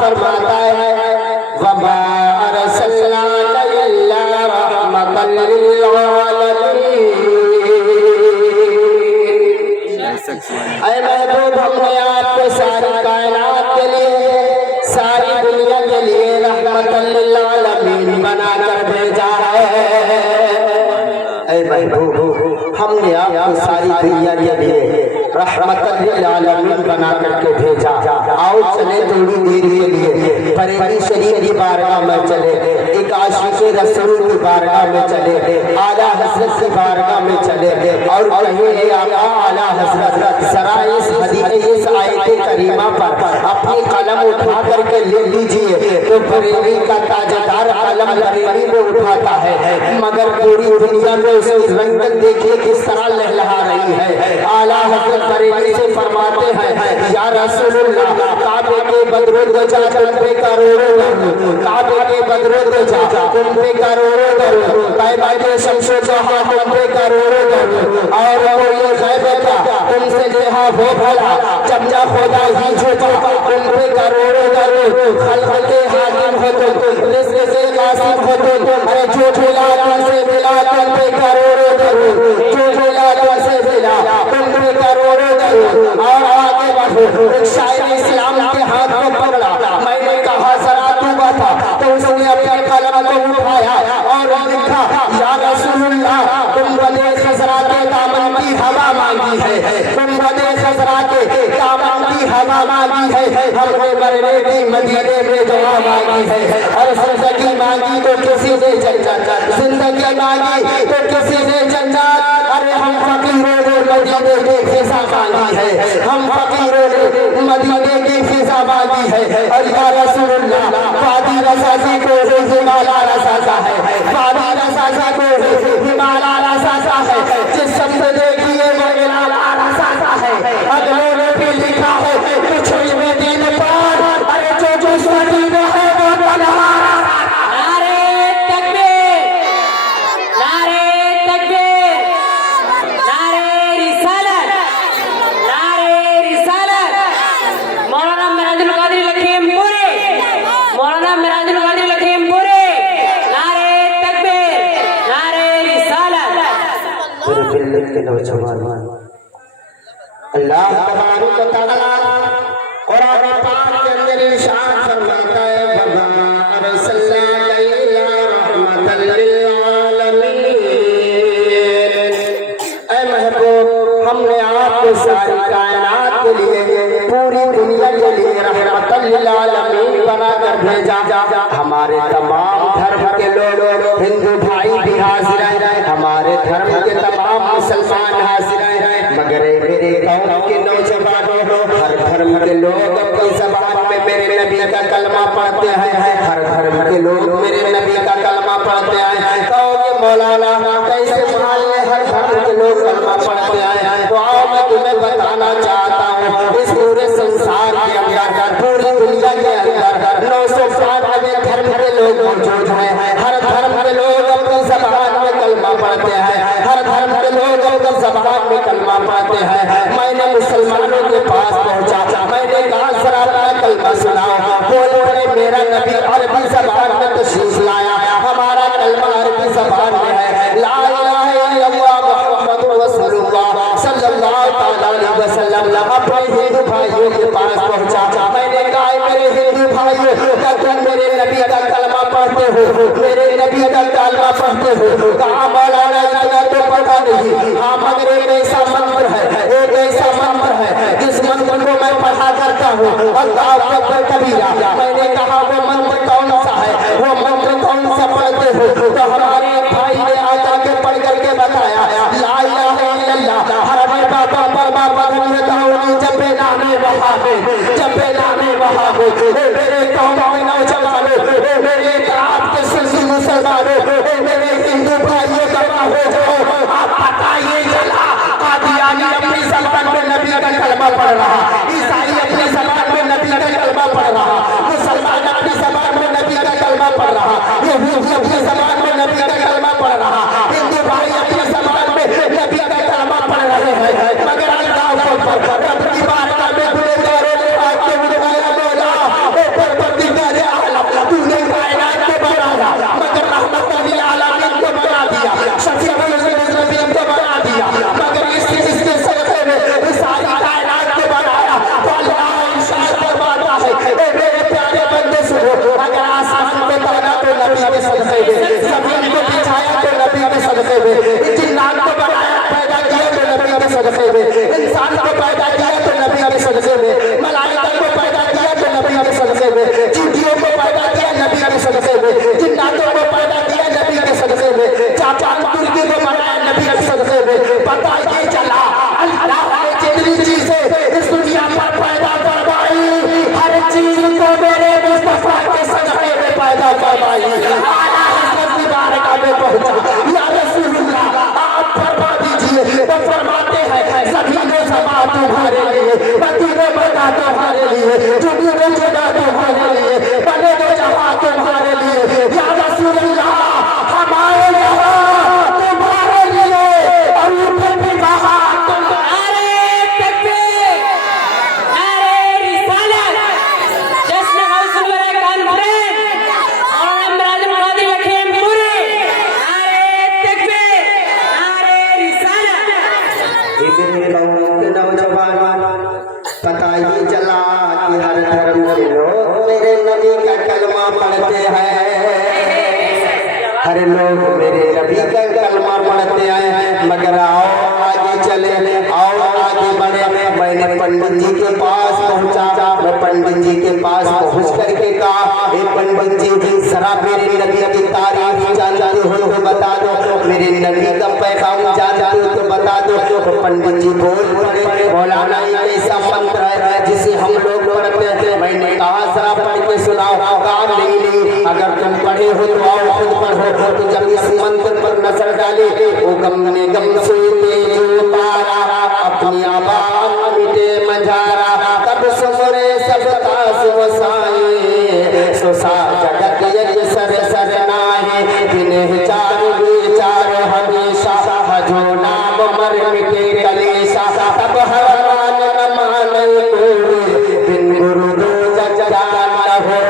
फरमाता है वमा अरसलनाका इल्ला रहमतल लिल आलमीन। ऐ महबूब हमने आपको सारी कायनात के लिए, सारी दुनिया के लिए रहमतल लिल आलमीन बनाकर भेजा है। ऐ महबूब हमने आपको सारी दुनिया के लिए रहमतल लिल आलमीन बना करके भेजा। आओ चले थोड़ी देर के लिए बरेली शरीफ की बारगाह में चले, एक आशिक़ रसूल की बारगाह में चले, आला हज़रत की बारगाह में चले और कहिए आका आला हज़रत जरा इस हदीस इस आयत करीमा पर अपनी कलम उठा करके ले लीजिए। तो बरेली का ताजदार कलम बरेली में उठाता है, मगर पूरी दुनिया में उसकी रंगत देखिए किस तरह लहलहा रही है। आला हज़रत बरेली से फरमाते हैं या रसूलुल्लाह, काबे के बदरुद्दोजा तुम पे करोड़ों दरूद, काबे के बदरुद्दोजा तुम पे करोड़ों दरूद, कायबा के शमशो जहां तुम पे करोड़ों दरूद। और वो ये गैब था तुमसे जहां हो भला जब जा खुदा ही झूठा तुम पे करोड़ों दरूद। खल्क़ के हाकिम हो तुम, रिज़्क़ से कासिम हो तुम, अरे झूठ मिला से मिला तुम पे करोड़ों दरूद, झूठ मिला से मिला तुम पे करोड़ों दरूद। और आगे बढ़ो, एक शायर इस्लाम के हाथ को पकड़ा, मैंने कहा जरा तू बता, तो उसने अपने कलम को उठाया और लिखा या रसूलुल्लाह तुम बदे खसरा के दामन की हवा मांगी है, तुम बदे खसरा के दामन की हवा मांगी है, हमने मरने की मदीने में दुआ मांगी है। और जिंदगी मांगी तो किसी ने जन्नत, जिंदगी मांगी तो किसी ने जन्नत। अरे हम फकीरों ने मदीने की फिजा मांगी है, हम फकीरों ने मदीने की फिजा मांगी है। और या रसूलुल्लाह वादी रसासी को हिमालय रसासा है, वादी रसासा को हिमालय रसासा है, जिस शब्द देखिए वो हिमालय रसासा है। अगलों ने भी लिखा है कुछ में दिन पर, अरे जो जो मदीने में है वो बना। नारे तकबीर, नारे तकबीर, नारे रिसालत, नारे रिसालत। मौलाना मिराजुल कादिर लखीमपुरी, मौलाना मिराजुल कादिर लखीमपुरी, नारे तकबीर, नारे रिसालत। मेरे मिल्लत के नौजवान अल्लाह तबारक व तआला कुरान पाक के अंदर इरशाद फरमाता है वमा अरसलनाका इल्ला रहमतल लिल आलमीन। ऐ महबूब हमने आपको सारी कायनात के लिए, पूरी दुनिया के लिए रहमतल लिल आलमीन बनाकर भेजा। हमारे तमाम धर्म के लोग, हिंदू भाई भी हाजिर हैं, हमारे धर्म के तमाम मुसलमान हाजिर हैं, मगर मेरे गाँव के नौजवानों, हर धर्म के लोग अपनी ज़बान में मेरे नबी का कलमा पढ़ते हैं, हर धर्म के लोग मेरे नबी का कलमा पढ़ते हैं। कहोगे मौलाना कैसे मान ले हर धर्म के लोग कलमा पढ़ते हैं? तो आओ मैं तुम्हें बताना चाहता हूँ, इस पूरे संसार के अंदर, पूरी दुनिया के अंदर 995 धर्म के लोग मौजूद हैं। हर धर्म के लोग अपनी ज़बान में कलमा पढ़ते हैं, हर धर्म के लोग अपनी ज़बान में कलमा पढ़ते हैं। मैंने मुसलमानों के पास पहुंचा, मैंने कहा जरा अपना कलमा सुनाओ। बोले अरे मेरा नबी अरबी ज़बान में तशरीफ लाया, हमारा कलमा अरबी ज़बान में है, ला इलाहा इल्लल्लाह मुहम्मदुर रसूलुल्लाह सल्लल्लाहु अलैहि वसल्लम। अपने हिंदू भाइयों के पास पहुंचा, मैंने कहा मेरे हिंदू भाइयों क्या तुम मेरे नबी का कलमा पढ़ते हो, मेरे नबी का कलमा पढ़ते हो? कहा मौलाना इतना तो पता नहीं, हाँ मगर एक ऐसा मंत्र है, एक ऐसा मंत्र है जिस मंत्र को मैं पढ़ा करता हूँ, अल्लाहु अकबर कबीरा। मैंने कहा वो मंत्र कौन सा है, वो मंत्र कौन सा पढ़ते हो? तो हमारे भाई ने आकर के पढ़ करके बताया ला इलाहा इल्लल्लाह हरमे बाबा परमा पधनिया ताऊनी जबे नामे वहाबे, जबे नामे वहाबे। मेरे कौम के नौजवानों, मेरे आपके सुन्नी मुसलमानों, मेरे हिंदू भाइयों जमा हो जाओ। आप पता ये चला कादियानी अपनी ज़बान में नबी का कलमा पढ़ रहा, ईसाई अपनी ज़बान में नबी का कलमा पढ़ रहा, मुसलमान अपनी ज़बान में नबी का कलमा पढ़ रहा, यहूदी अपनी ज़बान में नबी का कलमा पढ़ रहा, हिंदू भाई अपनी ज़बान में नबी का कलमा पढ़ रहे हैं। मगर अल्लाह को रब की बारगाह में गुनहगारों ने आके बुलाया, मौला ऊपर ए मेरे प्यारे बंदे सुनो, अगर आसमान को ताना तो नबी के सदक़े में, ज़मीन को बिछाया तो नबी के सदक़े में, जिन्नात को बनाया पैदा किया तो नबी के सदक़े में, इंसान को पैदा किया तो नबी के सदक़े में, मलाइका को पैदा किया तो नबी के सदक़े में, चींटियों को पैदा किया नबी के सदक़े में, जिन्नातों को पैदा किया नबी के सदक़े में, चाचान तुर्की को बनाया नबी के सदक़े में। पता ये चला अल्लाह ने जितनी चीजें इस दुनिया पर पैदा करवाई, हर चीज को मेरे मुस्तफा के सदक़े में पैदा करवाई। आला हज़रत की बारगाह में पहुंचा, या रसूलुल्लाह आप फरमा दीजिए। तो फरमाते हैं ज़मीन व समा तुम्हारे लिए, मदीना मक्का तुम्हारे लिए, जुनून जगह तुम्हारे लिए, बने दो जहां तुम्हारे लिए। या रसूलुल्लाह हमारे यहाँ तुम्हारे लिए और ऊपर भी कहा नारे तकबीर, नारे रिसालत, जश्न गौसुल वरा कॉन्फ्रेंस और अमराज मुरादी लखीमपुरी। नारे तकबीर, नारे रिसालत। मेरे गाँव के नौजवान, पता ही चला कि हर धर्म के लोग मेरे नबी का कलमा पढ़ते हैं, हर लोग मेरे नबी का कलमा पढ़ते हैं। मगर आओ आगे चले, आओ आगे बढ़े। मैंने पंडित जी के पास पहुंचा, मैं पंडित जी के पास पहुंच करके कहा, हे पंडित जी जरा मेरे नबी की तारीफ जानते हो तो बता दो, मेरे नबी का पैगाम जानते हो तो बता दो। तो पंडित जी बोल पड़े, मौलाना ये कैसा मंत्र है जिसे हम लोग पढ़ते हैं? मैंने कहा जरा पढ़ के सुनाओ। कहा नहीं, अगर तुम पढ़े हो तो आओ खुद पढ़ो। तो जब इस मंत्र पर नजर डाले, वो गम ने गम से तेज उतारा, अपनी आबाद मिटे मझारा, तब सुमरे सब तास वसाए, सुसा जगत यज्ञ सर सर नाहे, जिन्हें चार विचार हमेशा, जो नाम मर मिटे कलेशा, तब हरमान न माने कोई, बिन गुरु दो जग जान हो,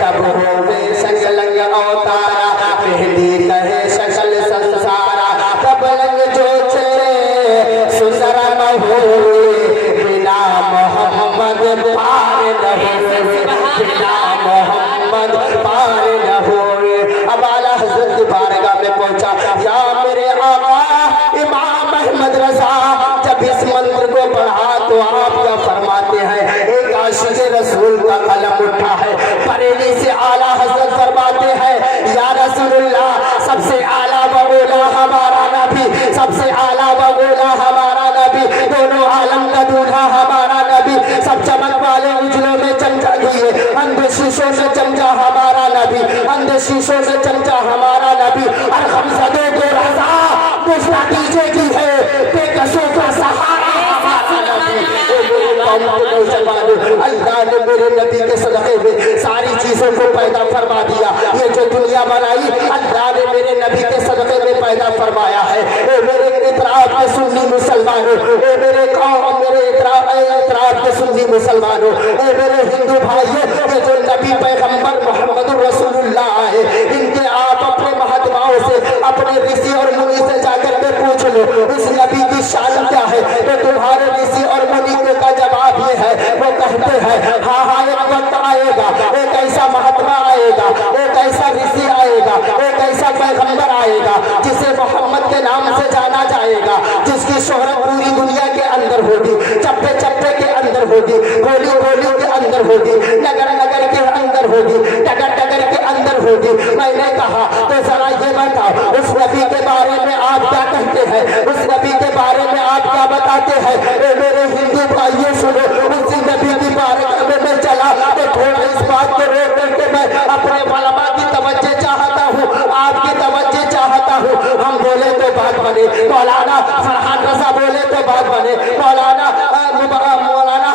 तब होवे संगलंग अवतारा, पहली कहे सकल संसारा, तब रंग जो चले सुंदर न होवे, बिना मोहम्मद पार न होवे, बिना मोहम्मद पार न होवे। अब आला हज़रत की बारगाह में पहुंचा, या मेरे आका इमाम अहमद रज़ा, जब इस मंत्र को पढ़ा तो आप क्या फरमाते हैं? एक आशिक़ रसूल का कलम उठा है, बरेली से आला हज़रत फरमाते हैं, या रसूलुल्लाह सबसे आला बगोला हमारा नबी, सबसे आला बगोला हमारा नबी, दोनों आलम का दूल्हा हमारा नबी, सब चमक वाले उजलों में चमचा दिए, अंधे शीशों से चमचा हमारा नबी, अंधे शीशों से चमचा हमारा नबी। और हमसदों को रज़ा मुझना दीजिए की है, बेकसों का सहारा हमारा नबी। अल्लाह ने मेरे नबी के सदक़े में सारी चीजों को पैदा फरमा दिया। ये जो दुनिया बनाई अल्लाह ने मेरे नबी के सदक़े में पैदा फरमाया है। ए मेरे इतराब के सुन्नी मुसलमानों, ए मेरे कौम, मेरे इतराब के सुन्नी मुसलमानों, ए मेरे हिंदू भाइयों, ये जो नबी पैगंबर मोहम्मद रसूलुल्लाह है, इनके आप अपने महात्माओं से, अपने ऋषि और मुनि से जाकर के पूछ लो इस नबी की शान क्या है। तो तुम्हारे ऋषि और मुनि का जवाब ये है, वो कहते हैं हाँ हाँ एक वक्त आएगा, एक ऐसा महात्मा आएगा, एक ऐसा ऋषि आएगा, एक ऐसा पैगंबर आएगा जिसे मोहम्मद के नाम से जाना जाएगा, जिसकी शोहरत पूरी दुनिया के अंदर होगी, चप्पे चप्पे के अंदर होगी, गोली गोली के अंदर होगी, नगर नगर के अंदर होगी, टगर टगर के अंदर होगी। मैंने कहा तो जरा ये बताओ उस नबी के बारे में आप क्या कहते हैं, उस नबी के बारे में आप क्या बताते हैं? मेरे हिंदू भाइयों सुनो, उसी नबी की बारगाह में मैं चला तो थोड़ा इस बात को रोक करके मैं अपने वलमा की तवज्जो चाहता हूँ, आपकी तवज्जो चाहता हूँ। हम बोले तो बात बने, मौलाना फरहान रज़ा बोले तो बात बने, मौलाना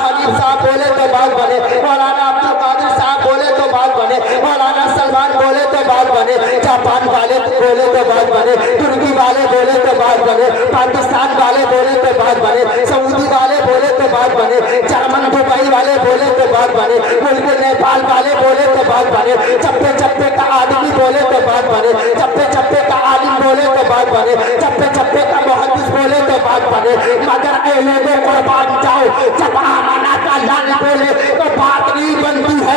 हनीफ साहब बोले तो बात बने, मौलाना अब्दुल कादिर साहब बोले तो बात बने, मौलाना सलमान बोले तो बात बने, जापान वाले बोले तो बात बने, तुर्की वाले बोले तो बात बने, पाकिस्तान वाले बोले तो बात बने, सऊदी वाले बोले तो बात बने, जर्मन दुबई वाले बोले तो बात बने, मुल्क नेपाल वाले बोले तो बात बने, चप्पे चप्पे का आदमी बोले तो बात बने, चप्पे चप्पे का आलिम बोले तो बात बने, चप्पे चप्पे का मुहद्दिस बोले तो बात बने। मगर ऐ लोगों कुर्बान जाओ, जब आमना का लाल बोले तो बात नहीं बनती है।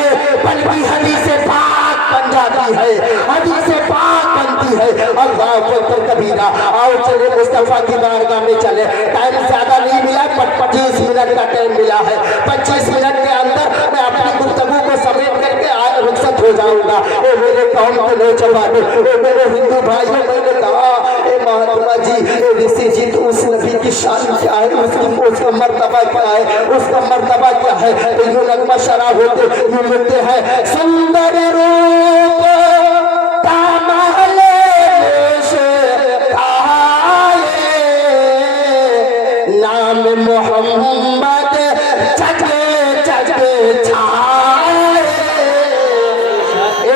बच्ची हदीस पाक बन जाती है, हदीस पाक बनती है। अल्लाह अकबर कबीरा। आओ चले मुस्तफा की बारगाह में चले। टाइम ज्यादा नहीं मिला, 25 मिनट का टाइम मिला है। 25 मिनट के अंदर मैं अपनी गुफ्तगू को समेट करके रुखसत हो जाऊंगा। ओ मेरे कौम के नौजवानों, ओ मेरे हिंदू भाइयों, मैंने कहा ए महात्मा जी, ऋषि जी, तो उस नबी की शान क्या है, उसका मर्तबा क्या है, उसका मर्तबा क्या है? तो यूं नगमा शरा होते यूं लिखते हैं, सुंदर रूप तामहले नाम मोहम्मद जगे जगे छाए।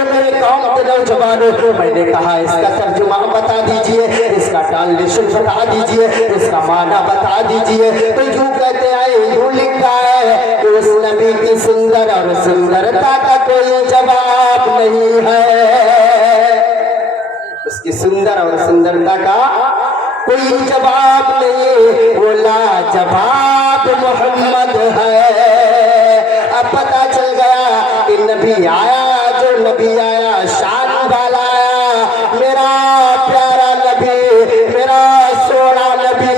मेरे कौम के नौजवानों, मैंने कहा इसका तर्जुमा बता दीजिए, इसका ट्रांसलेशन बता दीजिए, इसका माना बता दीजिए। तो यूं कहते आए, यूं लिखा है कि उस नबी की सुंदर और सुंदरता का कोई जवाब नहीं है। उसकी सुंदर और सुंदरता का कोई जवाब नहीं, वो लाजवाब मोहम्मद है। अब पता चल गया कि नबी आया, जो नबी आया शान वाला आया, मेरा प्यारा नबी, मेरा सोना नबी,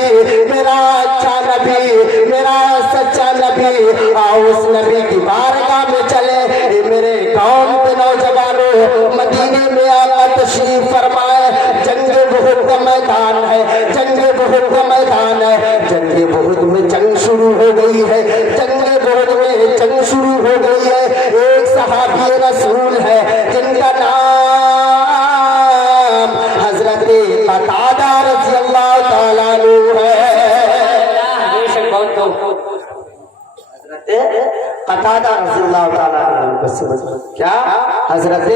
मेरा अच्छा नबी, मेरा सच्चा नबी। आओ उस नबी की बारगाह में चले। मेरे कौम के नौजवानों, मदीने में आका तशरीफ फरमाए। जंगे बहुत का मैदान है, जंगे बहुत का मैदान है। जंगे बहुत में जंग शुरू हो गई है, जंगे बहुत में जंग शुरू हो गई है। एक सहाबी रसूल है जिनका नाम हजरत कतादा रज़ियल्लाहु ताला अन्हु है। कतादा रज़ियल्लाहु ताला अन्हु, क्या हजरत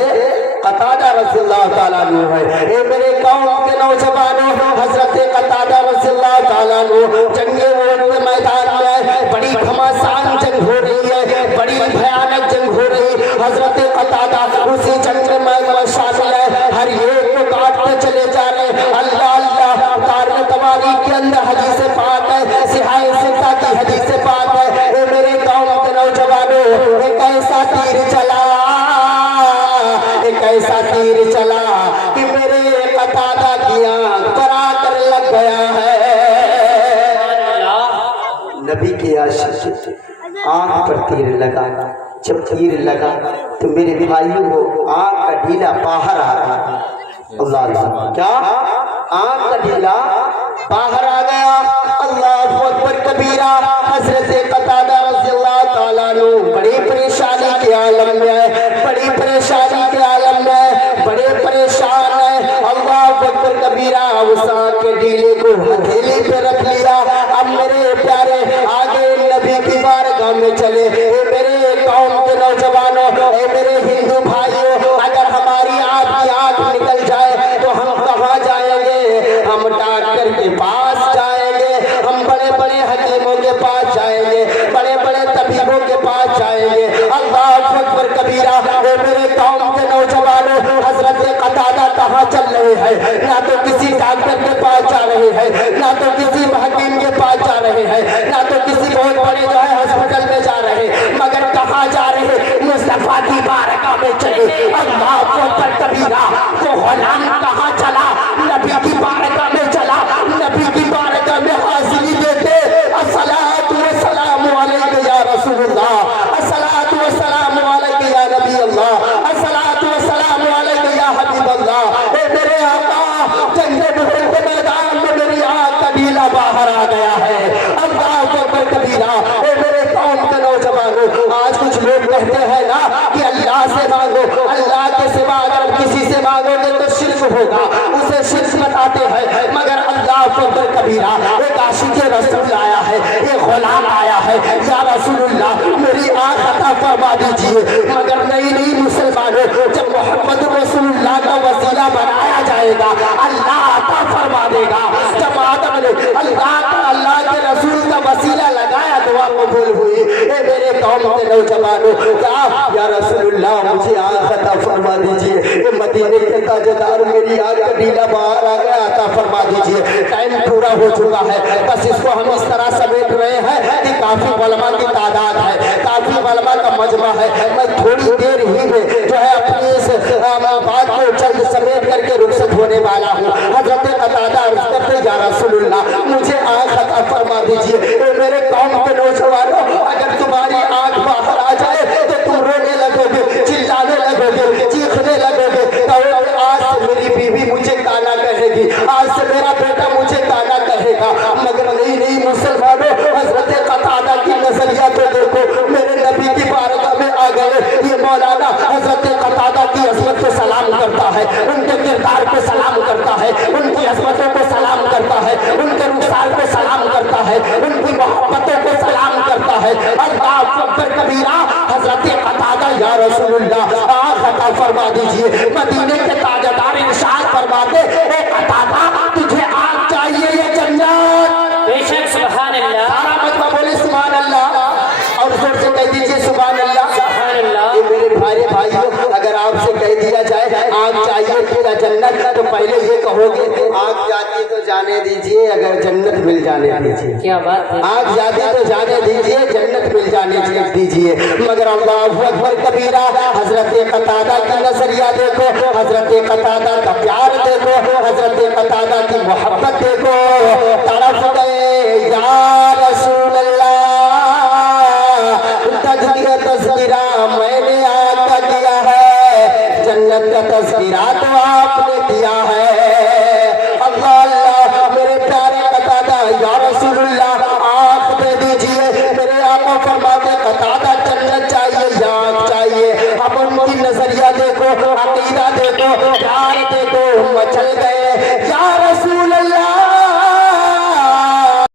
कतादा रज़ियल्लाहु ताला अन्हु है। ये मेरे कौम के नौजवानों, हजरत कतादा रज़ियल्लाहु ताला अन्हु जंगे उहद के मैदान में बड़ी घमासान जंग हो रही है, बड़ी भयानक जंग हो रही। हजरत कतादा उसी जंग में शामिल है, हर एक को काटते चले जा रहे। अल्लाह अल्लाह तारने तवारी के अंदर हदीस पाक है, सिहाए सिद्धा की हदीस पाक है। ये मेरे कौम के नौजवानों, एक ऐसा तीर चला, एक ऐसा तीर चला कि मेरे कतादा की आंख बराबर लग गया है। नबी के आशिक आंख पर तीर लगा। जब तीर लगा तो मेरे भाइयों को आंख का ढीला बाहर आ रहा था। अल्लाह अल्लाह, क्या आंख का ढीला बाहर आ गया। अल्लाहु अकबर कबीरा। हजरत कतादा रज़ियल्लाहु ताला अन्हु बड़ी परेशानी के आलम में है, बड़ी परेशानी के आलम में, बड़े परेशान है। अल्लाहु अकबर कबीरा। उस आंख के ढीले को हथेली पे रख लिया। अब मेरे प्यारे आगे नबी की बारगाह में चले। मेरे कौम के नौजवानों, मेरे हिंदू भाइयों, अगर हमारी आपकी आंख निकल जाए तो हम कहाँ जाएंगे? हम डॉक्टर के पास जाएंगे, हम बड़े बड़े हकीमों के पास जाएंगे, बड़े बड़े तबीबों के पास जाएंगे। अल्लाहु अकबर कबीरा। मेरे कौम के नौजवानों, हजरत कतादा कहाँ चल रहे हैं? ना तो किसी डॉक्टर के पास जा रहे हैं, ना तो किसी हकीम के पास जा रहे हैं, ना तो किसी बहुत बड़े जो है हॉस्पिटल में जा रहे हैं, मगर कहाँ जा रहे? मुस्तफा की बारगाह में चले। अल्लाहु अकबर कबीरा। वो गुलाम कहाँ चला? नबी की बारगाह में चला। नबी की बारगाह में हाजिरी देते, अस्सलातु वस्सलामु अलैका या रसूलुल्लाह, अस्सलातु वस्सलामु अलैका या नबी अल्लाह, अस्सलातु वस्सलामु अलैका या हबीब अल्लाह। ए मेरे आका, जंगे उहद के मैदान में मेरी आंख का ढीला बाहर आ गया है। अल्लाहु अकबर कबीरा। ए मेरे कौम के नौजवानों, आज कुछ लोग कहते हैं ना कि अल्लाह से मांगो, अल्लाह के सिवा अगर किसी से मांगोगे तो शिर्क होगा, उसे शिर्क बताते हैं। मगर अल्लाहु अकबर कबीरा। एक आशिक रसूल आया है, एक गुलाम आया है, या रसूलुल्लाह मेरी आंख अता फरमा दीजिए। मगर नहीं मुसलमानों, जब मोहम्मद रसूलुल्लाह का वसीला बनाया जाएगा, अल्लाह अता फरमा देगा। जब आदम ने अल्लाह के रसूल का वसीला लगाया, दुआ कबूल हुई। ए मेरे कौम के नौजवानों, क्या या रसूलुल्लाह मुझे आंख अता फरमा दीजिए। ये मदीने के ताजदार, मेरी आंख का ढीला बाहर आ गया, अता फरमा दीजिए। टाइम पूरा हो चुका है, बस इसको हम इस तरह समेट रहे हैं कि काफी उलमा की तादाद है, काफी मलमा का मजमा है। मैं थोड़ी देर ही में जो है अपनी इस बात को चंद समेट करके रुखसत होने वाला हूँ। हजरत कतादा अर्ज करते या रसूलुल्लाह मुझे आँख अता फरमा दीजिए। ए मेरे कौम के नौजवानों, अगर तुम्हारी आँख बाहर आ जाए तो तुम रोने लगोगे, चिल्लाने लगोगे, चीखने लगोगे। आज से मेरी बीवी मुझे ताना कहेगी, आज से मेरा बेटा मुझे ताना कहेगा। मगर नहीं मुसलमानों, हजरत कतादा की नजरिया तो देखो, मेरे नबी की बारगाह में आ गए। ये मौलाना हजरत कतादा की अजमत को सलाम करता है, उनके किरदार को सलाम करता है, उनकी अजमतों को सलाम करता है, उनके रुखसार को सलाम करता है, उनकी मोहब्बतों को सलाम करता है। अल्लाह अकबर कबीरा, हजरत कतादा या रसूलुल्लाह आँख अता फरमा दीजिए। मदीने के ताजदार इरशाद फरमाते, ए कतादा तुझे आग चाहिए या जन्नत? बेशक सुभान अल्लाह, सारा मजमा बोले सुभान अल्लाह, और जोर से कह दीजिए सुभान अल्लाह। सुभान अल्लाह। ये मेरे भाइयों, अगर आपसे कह दिया जाए आग चाहिए या जन्नत, तो पहले ये कहोगे आग जाती तो जाने दीजिए, अगर जन्नत मिल जाने दीजिए। क्या बात है। आग जाती तो जाने दीजिए, जन्नत मिल जाने दीजिए। मगर अल्लाहु अकबर कबीरा, हजरत कतादा की नजरिया देखो, हजरत कतादा का प्यार देखो, हजरत कतादा की मोहब्बत देखो। तरफ गए या रसूल अल्लाह, तज़किरा मैंने आपका किया है, जन्नत का तज़किरा तो आपने किया है। अल्लाह अल्लाह, मेरे प्यारे कतादा या रसूलुल्लाह आँख दे दीजिए। मेरे आंखों फरमाते कतादा जन्नत चाहिए या आँख चाहिए। अब उनकी नजरिया देखो, अकीदा देखो, प्यार देखो, मचल गए। या